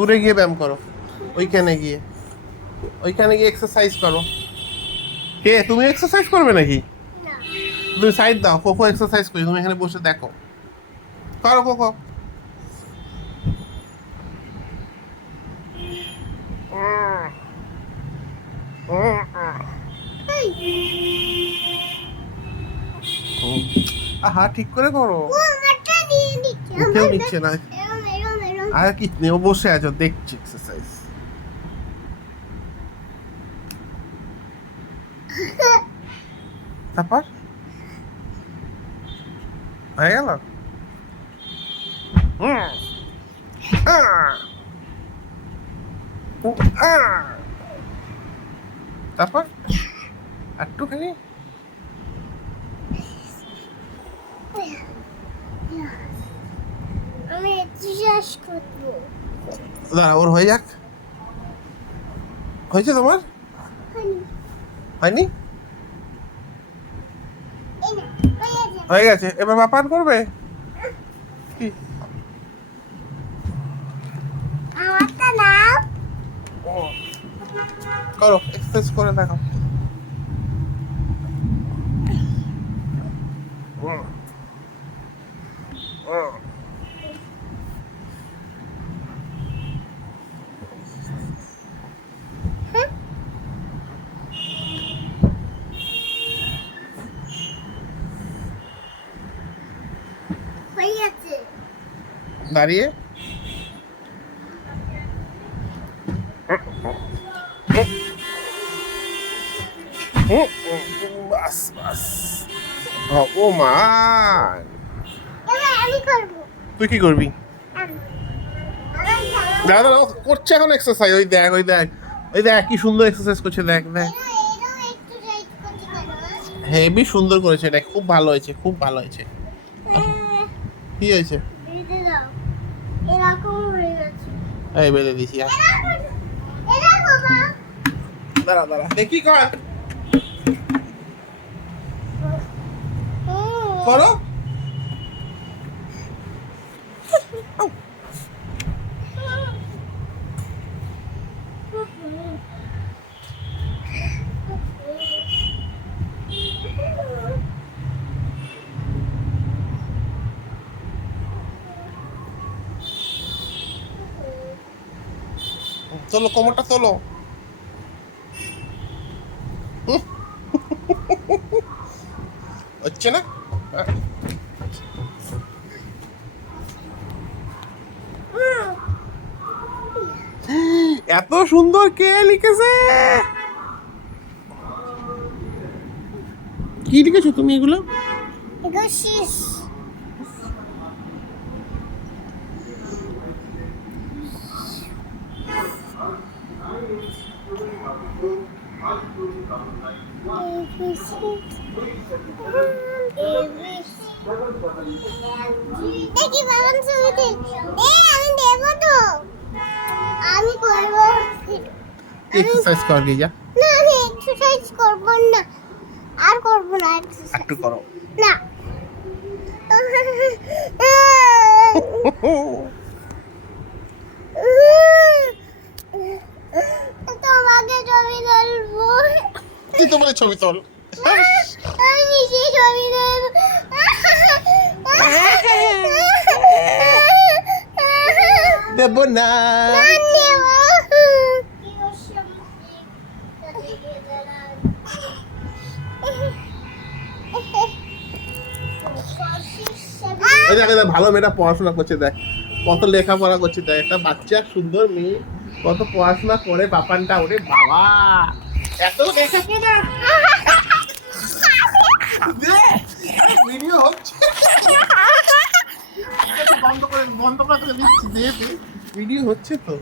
দূরে গিয়ে ব্যায়াম করো, ওইখানে গিয়ে এক্সারসাইজ করো। কে তুমি এক্সারসাইজ করবে নাকি? তুমি সাইড দাও, কোকো এক্সারসাইজ করি, তুমি এখানে বসে দেখো, করো কোকো। আহা ঠিক করে করো, কেউ নিচ্ছে না। আর কি নেও, বসে আছো দেখছি এক্সারসাইজ। তারপর হয়ে গেল। তারপর একটুখানি আমি এক্সারসাইজ করব। দাঁড়া, ওর হয়ে যাক। হয়েছে তোমার? হয়নি? হয়ে গেছে, এবার পাপান করবে কি? আমারটা নাও। করো, এক্সারসাইজ করে দেখো। হয়ে গেছে। দাঁড়িয়ে বাস বাস। ও মা, এবার আমি করব। তুই কি করবি? আমি দাদা করছে এখন এক্সারসাইজ, ওই দেখ ওই দেখ ওই দেখ কি সুন্দর এক্সারসাইজ করছে, দেখ দেখ। এক্সারসাইজ করতে পারো। হেবি সুন্দর করেছে, দেখ খুব ভালো হয়েছে, খুব ভালো হয়েছে। কি হয়েছে? বেঁধে দাও। এরকম হয়ে গেছে। এই বেঁধে দিছি। এরা বাবা। দাঁড়া দাঁড়া দেখি কর, করো। তোলো, কোমরটা তোলো। হচ্ছে না? এত সুন্দর কে লিখেছে? কি লিখেছো তুমি এগুলো? এগুলো শেষ। দেখি বাবান ছবিতে আমি দেব তো, আমি করব। এক্সারসাইজ কর গিয়ে যা। না আমি এক্সারসাইজ করব না, আর করব না এক্সারসাইজ। একটু করো। না তোমাকে ছবি তুলবো। তুই তোমার ছবি তোল। আমি নিজে ছবি তুলবো। দেব না। ওই দেখ ভালো মেয়েটা পড়াশোনা করছে, দেখ কত লেখাপড়া করছে, দেখ একটা বাচ্চা সুন্দর মেয়ে কত পড়াশোনা করে বাপানটা। ওরে বাবা, এত লেখাপড়া। ভিডিও হচ্ছে, বন্ধ করে দিচ্ছি, ভিডিও হচ্ছে তো।